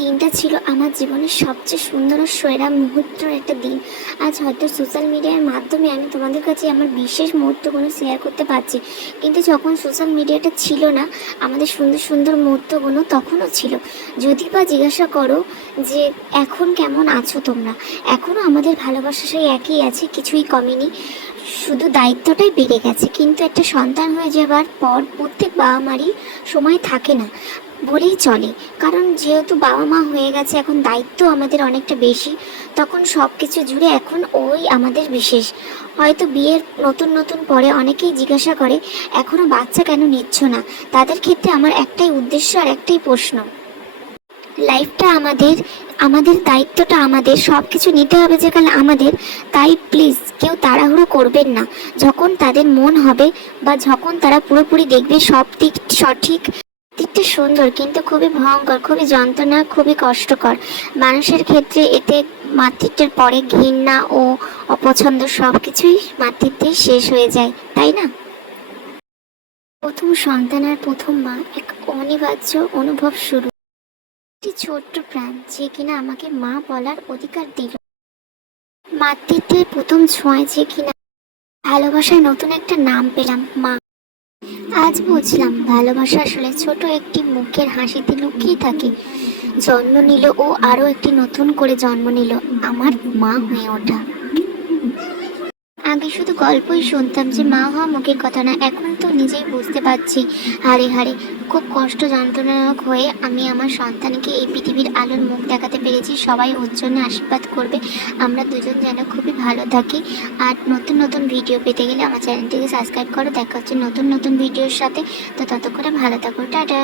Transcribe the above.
দিনটা ছিল আমার জীবনের সবচেয়ে সুন্দর ও সেরা মুহূর্তের একটা দিন। আজ হয়তো সোশ্যাল মিডিয়ার মাধ্যমে আমি তোমাদের কাছে আমার বিশেষ মুহূর্তগুলো শেয়ার করতে পারছি, কিন্তু যখন সোশ্যাল মিডিয়াটা ছিল না, আমাদের সুন্দর সুন্দর মুহূর্তগুলো তখনও ছিল। যদি বা জিজ্ঞাসা করো যে এখন কেমন আছো তোমরা, এখনও আমাদের ভালোবাসা সেই একই আছে, কিছুই কমেনি, শুধু দায়িত্বটাই বেড়ে গেছে। কিন্তু একটা সন্তান হয়ে যাবার পর প্রত্যেক বাবা মারই সময় থাকে না বলেই চলে, কারণ যেহেতু বাবা মা হয়ে গেছে, এখন দায়িত্ব আমাদের অনেকটা বেশি। তখন সব কিছু জুড়ে এখন ওই আমাদের বিশেষ। হয়তো বিয়ের নতুন নতুন পরে অনেকেই জিজ্ঞাসা করে এখনও বাচ্চা কেন নিচ্ছ না। তাদের ক্ষেত্রে আমার একটাই উদ্দেশ্য আর একটাই প্রশ্ন, লাইফটা আমাদের, আমাদের দায়িত্বটা আমাদের, সব কিছু নিতে হবে যেখানে আমাদের। তাই প্লিজ কেউ তাড়াহুড়ো করবেন না। যখন তাদের মন হবে বা যখন তারা পুরোপুরি দেখবে সব দিক সঠিক, দিকটা সুন্দর কিন্তু খুবই ভয়ঙ্কর, খুবই যন্ত্রণা, খুবই কষ্টকর মানুষের ক্ষেত্রে। এতে মাতৃত্বের পরে ঘৃণা ও অপছন্দ সব কিছুই মাতৃত্বে শেষ হয়ে যায়, তাই না? প্রথম সন্তান আর প্রথম মা এক অনিবার্য অনুভব শুরু। একটি ছোট্ট প্রাণ যে কিনা আমাকে মা বলার অধিকার দিল, মাতৃত্বের প্রথম ছোঁয়ায় যে কিনা ভালোবাসায় নতুন একটা নাম পেলাম, মা। আজ বুঝলাম ভালোবাসা আসলে ছোট একটি মুখের হাসিতে লুকিয়ে থাকে। জন্ম নিল ও আরো একটি নতুন করে জন্ম নিল, আমার মা হয়ে ওঠা। আগে শুধু গল্পই শুনতাম যে মা হওয়া মুখের কথা না, এখন তো নিজেই বুঝতে পারছি হাড়ে হাড়ে খুব কষ্ট যন্ত্রণাজনক হয়ে আমি আমার সন্তানকে এই পৃথিবীর আলোর মুখ দেখাতে পেরেছি। সবাই ওর জন্য আশীর্বাদ করবে, আমরা দুজন যেন খুবই ভালো থাকি। আর নতুন নতুন ভিডিও পেতে গেলে আমার চ্যানেলটিকে সাবস্ক্রাইব করো। দেখা হচ্ছে নতুন নতুন ভিডিওর সাথে। তো ততক্ষণে ভালো থাকো, টাটা।